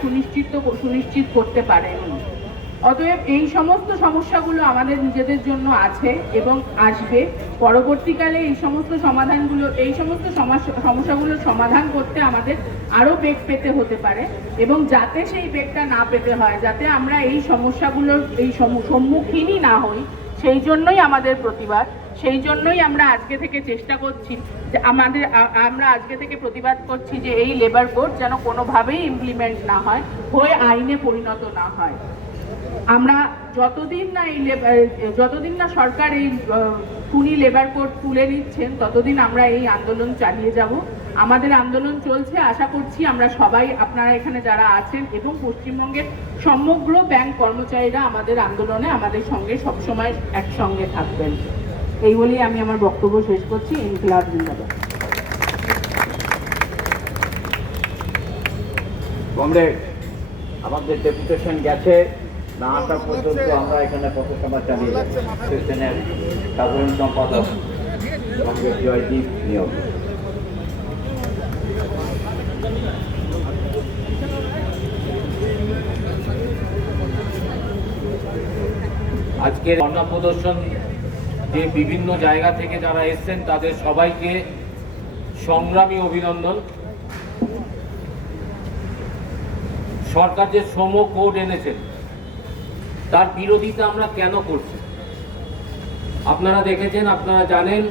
সুনিশ্চিত করতে পারেনি। অতএব এই সমস্ত সমস্যাগুলো আমাদের নিজেদের জন্য আছে এবং আসবে পরবর্তীকালে। এই সমস্ত সমস্যাগুলোর সমাধান করতে আমাদের আরও বেগ পেতে হতে পারে, এবং যাতে সেই বেগটা না পেতে হয়, যাতে আমরা এই সমস্যাগুলোর সম্মুখীনই না হই, সেই জন্যই আমাদের প্রতিবাদ। সেই জন্যই আমরা আজকে থেকে চেষ্টা করছি যে আমরা আজকে থেকে প্রতিবাদ করছি যে এই লেবার কোড যেন কোনোভাবেই ইমপ্লিমেন্ট না হয়, হয়ে আইনে পরিণত না হয়। আমরা যতদিন না সরকার এই খুনি লেবার কোড তুলে নিচ্ছেন, ততদিন আমরা এই আন্দোলন চালিয়ে যাব। আমাদের আন্দোলন চলছে, আশা করছি আমরা সবাই, আপনারা এখানে যারা আছেন এবং পশ্চিমবঙ্গের সমগ্র ব্যাংক কর্মচারীরা আমাদের আন্দোলনে আমাদের সঙ্গে সবসময় একসঙ্গে থাকবেন। এই বলেই আমি আমার বক্তব্য শেষ করছি। ইনকিলাব জিন্দাবাদ। কমরেড, আমাদের ডেপুটেশন গেছে না আসা পর্যন্ত আমরা এখানে পথসভা চালিয়ে যাচ্ছি। সেশনের সাধারণ সম্পাদক কংগ্রেস জয়দীপ নিয়োগ। আজকের ধর্ণা প্রদর্শন যে বিভিন্ন জায়গা থেকে যারা এসছেন তাদের সবাইকে সংগ্রামী অভিনন্দন। সরকার যে শ্রম কোড এনেছেন তার বিরোধিতা আমরা কেন করছি আপনারা দেখেছেন, আপনারা জানেন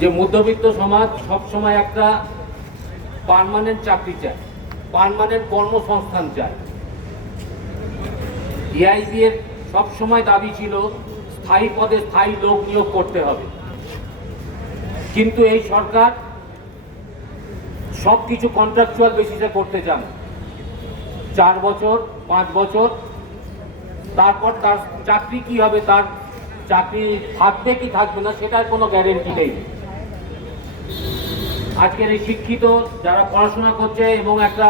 যে মধ্যবিত্ত সমাজ সবসময় একটা পার্মানেন্ট চাকরি চায়, পার্মানেন্ট কর্মসংস্থান চায়। এআইবি এর সবসময় দাবি ছিল স্থায়ী পদে স্থায়ী লোক নিয়োগ করতে হবে, কিন্তু এই সরকার সবকিছু কন্ট্রাকচুয়াল বেসিসে করতে চান। 4 বছর 5 বছর, তারপর তার চাকরি কি হবে, তার চাকরি থাকবে কি থাকবে না সেটার কোনো গ্যারেন্টি নেই। আজকের এই শিক্ষিত যারা পড়াশোনা করছে এবং একটা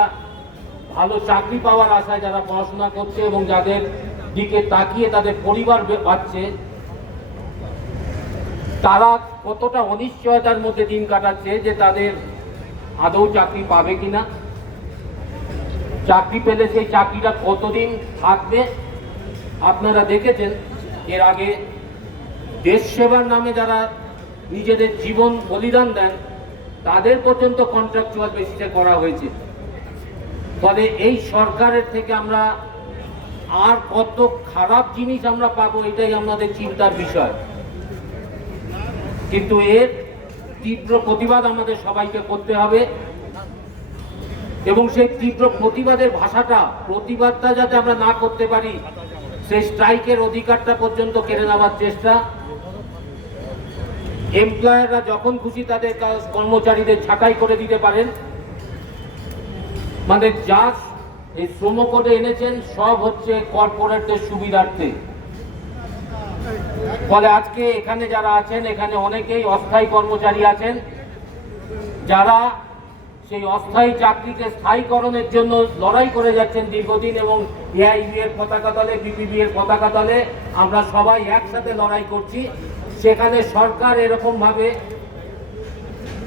ভালো চাকরি পাওয়ার আশায় যারা পড়াশোনা করছে এবং যাদের দিকে তাকিয়ে তাদের পরিবার বাঁচছে, তারা কতটা অনিশ্চয়তার মধ্যে দিন কাটাচ্ছে যে তাদের আদৌ চাকরি পাবে কিনা, চাকরি পেলে সেই চাকরিটা কতদিন থাকবে। আপনারা দেখেছেন এর আগে দেশ সেবার নামে যারা নিজেদের জীবন বলিদান দেন তাদের পর্যন্ত কন্ট্রাকচুয়াল বেসিসে করা হয়েছে। ফলে এই সরকারের থেকে আমরা আর কত খারাপ জিনিস আমরা পাবো, এটাই আমাদের চিন্তার বিষয়। কিন্তু এর তীব্র প্রতিবাদ আমাদের সবাইকে করতে হবে, এবং সেই তীব্র প্রতিবাদের ভাষাটা, প্রতিবাদটা যাতে আমরা না করতে পারি, সেই স্ট্রাইকের অধিকারটা পর্যন্ত কেড়ে নেওয়ার চেষ্টা। এমপ্লয়াররা যখন খুশি তাদের কর্মচারীদের ছাঁটাই করে দিতে পারেন, মানে যা এই শ্রম কোডে এনেছেন সব হচ্ছে কর্পোরেটদের সুবিধার্থে। ফলে আজকে এখানে যারা আছেন, এখানে অনেকেই অস্থায়ী কর্মচারী আছেন যারা সেই অস্থায়ী চাকরিকে স্থায়ীকরণের জন্য লড়াই করে যাচ্ছেন দীর্ঘদিন, এবং এআইবি এর পতাকা তলে, বিপিবি এর পতাকা তলে আমরা সবাই একসাথে লড়াই করছি। সেখানে সরকার এরকম ভাবে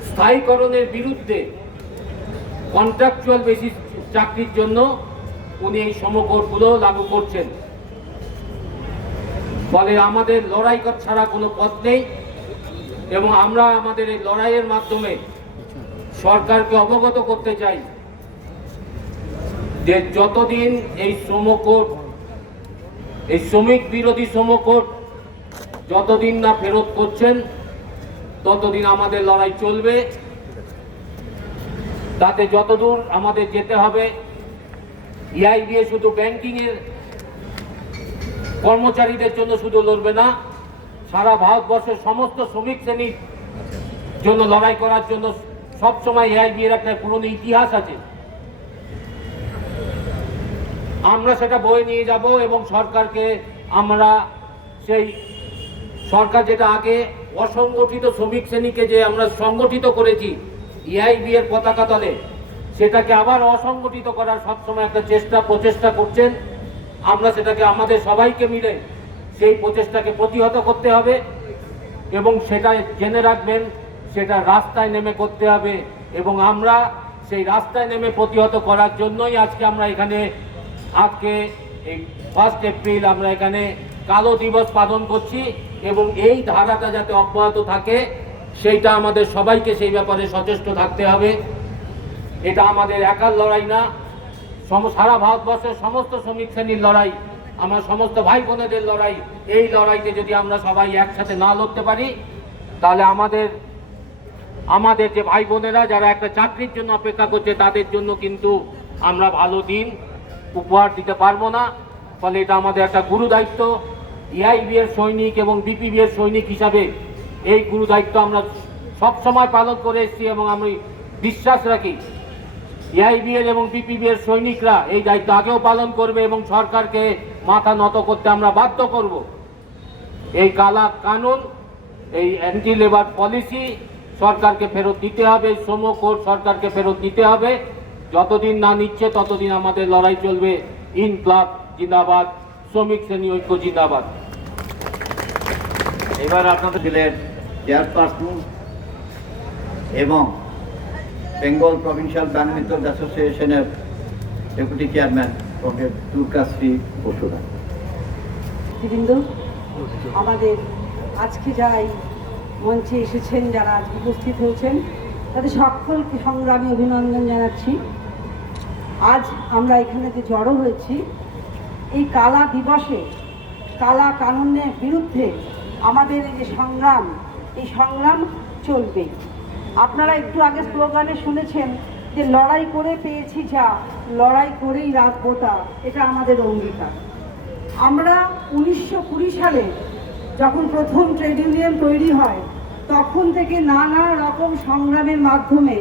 স্থায়ীকরণের বিরুদ্ধে কন্ট্রাকচুয়াল বেসিস চাকরির জন্য উনি এই সমকোডগুলো লাগু করছেন। ফলে আমাদের লড়াই ছাড়া কোনো পথ নেই, এবং আমরা আমাদের এই লড়াইয়ের মাধ্যমে সরকারকে অবগত করতে চাই যে যতদিন এই শ্রমকোড, এই শ্রমিক বিরোধী শ্রমকোড যতদিন না ফেরত করছেন ততদিন আমাদের লড়াই চলবে। তাতে যতদূর আমাদের যেতে হবে, এআইবি শুধু ব্যাংকিং এর কর্মচারীদের জন্য শুধু লড়বে না, সারা ভারতবর্ষের সমস্ত শ্রমিক শ্রেণীর জন্য লড়াই করার জন্য সবসময় এআইবি এর একটা পুরনো ইতিহাস আছে। আমরা সেটা বয়ে নিয়ে যাব, এবং সরকারকে আমরা সেই সরকার যেটা আগে অসংগঠিত শ্রমিক শ্রেণীকে যে আমরা সংগঠিত করেছি এআইবি এর পতাকা তলে, সেটাকে আবার অসংগঠিত করার সবসময় একটা প্রচেষ্টা করছেন। আমরা সেটাকে আমাদের সবাইকে মিলে সেই প্রচেষ্টাকে প্রতিহত করতে হবে, এবং সেটা জেনে রাখবেন সেটা রাস্তায় নেমে করতে হবে, এবং আমরা সেই রাস্তায় নেমে প্রতিহত করার জন্যই আজকে আমরা এখানে এই 1 এপ্রিল আমরা এখানে কালো দিবস পালন করছি এবং এই ধারাটা যাতে অব্যাহত থাকে সেইটা আমাদের সবাইকে সেই ব্যাপারে সচেষ্ট থাকতে হবে। এটা আমাদের একার লড়াই না, সারা ভারতবর্ষের সমস্ত শ্রমিক শ্রেণীর লড়াই, আমার সমস্ত ভাই বোনেদের লড়াই। এই লড়াইতে যদি আমরা সবাই একসাথে না লড়তে পারি তাহলে আমাদের যে ভাই বোনেরা যারা একটা চাকরির জন্য অপেক্ষা করছে তাদের জন্য কিন্তু আমরা ভালো দিন উপহার দিতে পারবো না। ফলে এটা আমাদের একটা গুরু দায়িত্ব। এআইবি এর সৈনিক এবং বিপিবি এর সৈনিক হিসাবে এই গুরু দায়িত্ব আমরা সবসময় পালন করে এসেছি এবং আমি বিশ্বাস রাখি এআইবি এর এবং বিপিবি এর সৈনিকরা এই দায়িত্ব আগেও পালন করবে এবং সরকারকে মাথা নত করতে আমরা বাধ্য করব। এই কালা কানুন, এই অ্যান্টি লেবার পলিসি সরকারকে ফেরত দিতে হবে, শ্রম কোড সরকারকে ফেরত দিতে হবে। যতদিন না নিচ্ছে ততদিন আমাদের লড়াই চলবে। ইনকলাব জিন্দাবাদ, শ্রমিক শ্রেণী ঐক্য জিন্দাবাদ। এবার আপনাদের জেলার চেয়ারপারসন এবং বেঙ্গল প্রভিন্সিয়াল ব্যাংক মিত্রস অ্যাসোসিয়েশনের ডেপুটি চেয়ারম্যান কমরেড দুর্গাশ্রী বসুরা। বৃন্দ, আমাদের আজকে যারা এই মঞ্চে এসেছেন, যারা আজকে উপস্থিত হয়েছেন, তাদের সকলকে সংগ্রামী অভিনন্দন জানাচ্ছি। আজ আমরা এখানে যে জড়ো হয়েছি এই কালা দিবসে, কালা কানুনের বিরুদ্ধে আমাদের এই যে সংগ্রাম, এই সংগ্রাম চলবে। আপনারা একটু আগে স্লোগানে শুনেছেন যে লড়াই করে পেয়েছি যা, লড়াই করেই রাখবো তা। এটা আমাদের অঙ্গীকার। আমরা 1920 সালে যখন প্রথম ট্রেড ইউনিয়ন তৈরি হয় তখন থেকে নানা রকম সংগ্রামের মাধ্যমে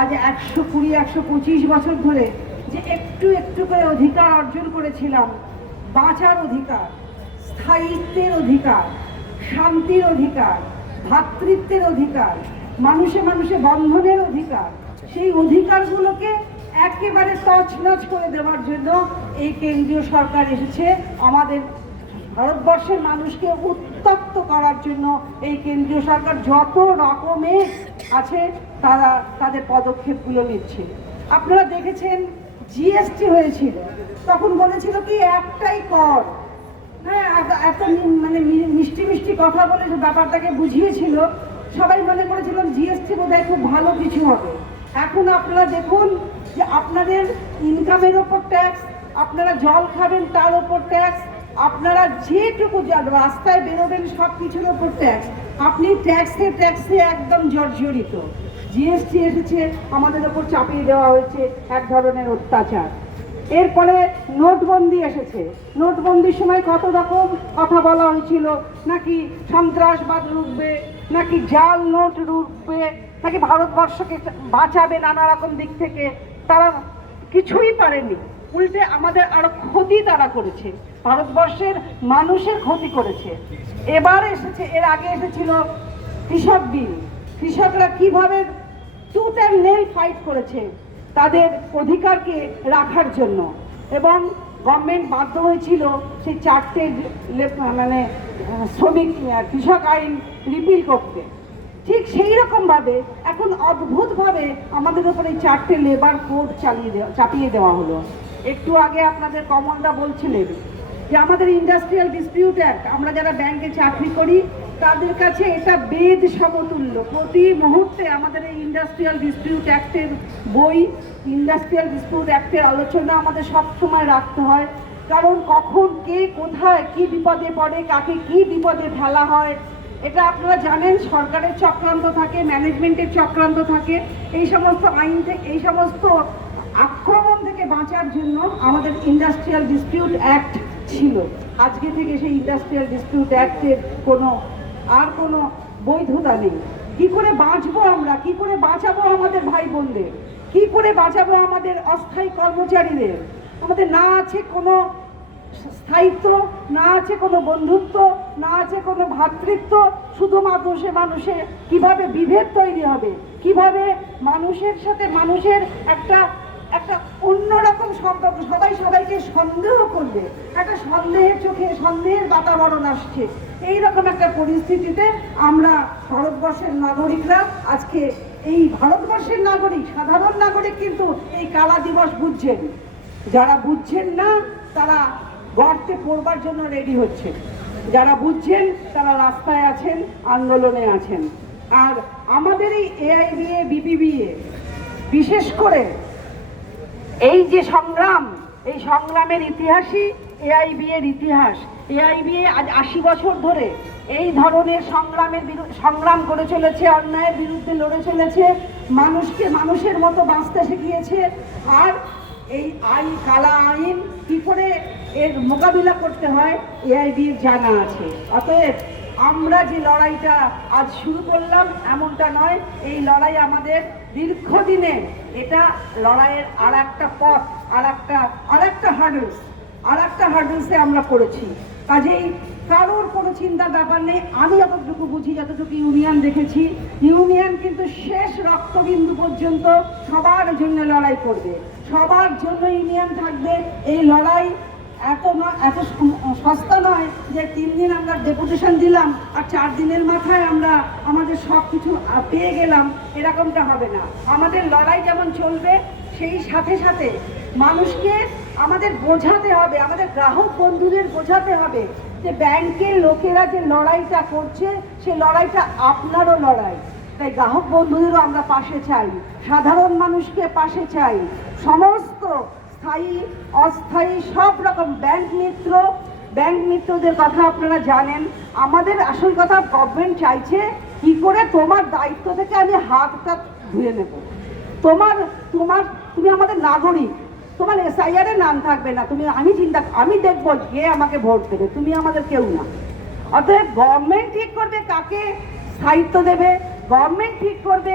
আজ 120-125 বছর ধরে যে একটু একটু করে অধিকার অর্জন করেছিলাম, বাঁচার অধিকার, স্থায়িত্বের অধিকার, শান্তির অধিকার, ভ্রাতৃত্বের অধিকার, মানুষে মানুষে বন্ধনের অধিকার, সেই অধিকারগুলোকে একেবারে তছনছ করে দেওয়ার জন্য এই কেন্দ্রীয় সরকার এসেছে। আমাদের ভারতবর্ষের মানুষকে উত্তপ্ত করার জন্য এই কেন্দ্রীয় সরকার যত রকমের আছে তারা তাদের পদক্ষেপগুলো নিচ্ছে। আপনারা দেখেছেন জিএসটি হয়েছিল, তখন বলেছিল কি একটাই কর, হ্যাঁ, এত মানে মিষ্টি মিষ্টি কথা বলে ব্যাপারটাকে বুঝিয়েছিল। সবাই মনে করেছিলাম জিএসটি বোধহয় খুব ভালো কিছু হবে। এখন আপনারা দেখুন যে আপনাদের ইনকামের ওপর ট্যাক্স, আপনারা জল খাবেন তার ওপর ট্যাক্স, আপনারা যেটুকু রাস্তায় বেরোবেন সব কিছুর ওপর ট্যাক্স। আপনি ট্যাক্সে একদম জর্জরিত। জিএসটি এসেছে, আমাদের ওপর চাপিয়ে দেওয়া হয়েছে এক ধরনের অত্যাচার। এরপরে নোটবন্দি এসেছে। নোটবন্দির সময় কত রকম কথা বলা হয়েছিল, নাকি সন্ত্রাসবাদ রুখবে, নাকি জাল নোট রুখবে, নাকি ভারতবর্ষকে বাঁচাবে নানা রকম দিক থেকে। তারা কিছুই পারেনি, উল্টে আমাদের আরো ক্ষতি তারা করেছে, ভারতবর্ষের মানুষের ক্ষতি করেছে। এবার এসেছে, এর আগে এসেছিল কৃষক বিল। কৃষকরা কিভাবে টুথ অ্যান্ড নেল ফাইট করেছে তাদের অধিকারকে রাখার জন্য, এবং গভর্নমেন্ট বাধ্য হয়েছিল সেই 4টে মানে শ্রমিক কৃষক আইন রিপিল করতে। ঠিক সেই রকমভাবে এখন অদ্ভুতভাবে আমাদের উপর এই 4টে লেবার কোড চাপিয়ে দেওয়া হলো। একটু আগে আপনাদের কমলদা বলছিলেন যে আমাদের ইন্ডাস্ট্রিয়াল ডিসপিউট অ্যাক্ট, আমরা যারা ব্যাংকে চাকরি করি তাদের কাছে এটা বেদ সমতুল্য। প্রতি মুহূর্তে আমাদের এই ইন্ডাস্ট্রিয়াল ডিসপিউট অ্যাক্টের বই, ইন্ডাস্ট্রিয়াল ডিসপিউট অ্যাক্টের আলোচনা আমাদের সবসময় রাখতে হয়। কারণ কখন কে কোথায় কি বিপদে পড়ে, কাকে কি বিপদে ফেলা হয়, এটা আপনারা জানেন। সরকারের চক্রান্ত থাকে, ম্যানেজমেন্টের চক্রান্ত থাকে। এই সমস্ত আইন থেকে, এই সমস্ত আক্রমণ থেকে বাঁচার জন্য আমাদের ইন্ডাস্ট্রিয়াল ডিসপিউট অ্যাক্ট ছিল। আজকে থেকে সেই ইন্ডাস্ট্রিয়াল ডিসপিউট অ্যাক্টের কোনো বৈধতা নেই। কি করে বাঁচবো আমরা, কি করে বাঁচাবো আমাদের ভাই বোনদের, কি করে বাঁচাবো আমাদের অস্থায়ী কর্মচারীদের? আমাদের না আছে কোনো স্থায়িত্ব, না আছে কোনো বন্ধুত্ব, না আছে কোনো ভ্রাতৃত্ব। শুধু মানুষে কিভাবে বিভেদ তৈরি হবে, কিভাবে মানুষের সাথে মানুষের একটা অন্যরকম সবাই সবাইকে সন্দেহ করবে, একটা সন্দেহের চোখে সন্দেহের বাতাবরণ আসছে। এইরকম একটা পরিস্থিতিতে আমরা ভারতবর্ষের নাগরিকরা আজকে এই ভারতবর্ষের নাগরিক, সাধারণ নাগরিক কিন্তু এই কালা দিবস বুঝছেন। যারা বুঝছেন না তারা গর্তে পড়বার জন্য রেডি হচ্ছে, যারা বুঝছেন তারা রাস্তায় আছেন, আন্দোলনে আছেন। আর আমাদের এই এআইবিএ বিপিবিএ বিশেষ করে এই যে সংগ্রাম, এই সংগ্রামের ইতিহাসই এআইবিএর ইতিহাস। এআইবিএ আজ 80 বছর ধরে এই ধরনের সংগ্রাম করে চলেছে, অন্যায়ের বিরুদ্ধে লড়ে চলেছে, মানুষকে মানুষের মতো বাঁচতে শিখিয়েছে। আর এই কালা আইন কি করে এর মোকাবিলা করতে হয় এআইবিএর জানা আছে। অতএব আমরা যে লড়াইটা আজ শুরু করলাম এমনটা নয়, এই লড়াই আমাদের দীর্ঘদিনে, এটা লড়াইয়ের আর একটা পথ, আর একটা হার্ডলসে আমরা পড়েছি। কাজেই কারোর কোনো চিন্তার ব্যাপার নেই। আমি যতটুকু বুঝি, যতটুকু ইউনিয়ন দেখেছি, ইউনিয়ন কিন্তু শেষ রক্তবিন্দু পর্যন্ত সবার জন্য লড়াই করবে, সবার জন্য ইউনিয়ন থাকবে। এই লড়াই এত সস্তা নয় যে 3 দিন আমরা ডেপুটেশন দিলাম আর 4 দিনের মাথায় আমরা আমাদের সব কিছু পেয়ে গেলাম, এরকমটা হবে না। আমাদের লড়াই যেমন চলবে সেই সাথে সাথে মানুষকে আমাদের বোঝাতে হবে, আমাদের গ্রাহক বন্ধুদের বোঝাতে হবে যে ব্যাংকের লোকেরা যে লড়াইটা করছে সে লড়াইটা আপনারও লড়াই। তাই গ্রাহক বন্ধুদেরও আমরা পাশে চাই, সাধারণ মানুষকে পাশে চাই, সমস্ত স্থায়ী অস্থায়ী সব রকম ব্যাংক মিত্রদের কথা আপনারা জানেন। আমাদের আসল কথা, গভর্নমেন্ট চাইছে কি করে তোমার দায়িত্ব থেকে আমি হাতটা ধুয়ে নেব। তুমি আমাদের নাগরিক, তোমার SIR এর নাম থাকবে না, আমি দেখবো কে আমাকে ভোট দেবে, তুমি আমাদের কেউ না। অতএব গভর্নমেন্ট ঠিক করবে কাকে স্থায়িত্ব দেবে, গভর্নমেন্ট ঠিক করবে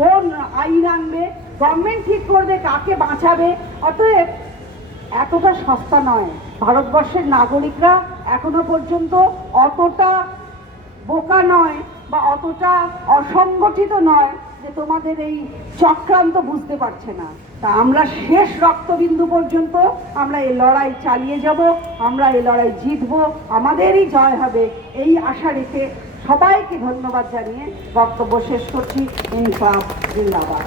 কোন আইন আনবে, গভর্নমেন্ট ঠিক করবে কাকে বাঁচাবে। অতএব এতটা সস্তা নয়, ভারতবর্ষের নাগরিকরা এখনো পর্যন্ত অতটা বোকা নয় বা অতটা অসংগঠিত নয় যে তোমাদের এই চক্রান্ত বুঝতে পারছে না। তা আমরা শেষ রক্তবিন্দু পর্যন্ত আমরা এই লড়াই চালিয়ে যাব, আমরা এই লড়াই জিতব, আমাদেরই জয় হবে, এই আশা রেখে সবাইকে ধন্যবাদ জানিয়ে বক্তব্য শেষ করছি। ইনসাফ জিন্দাবাদ।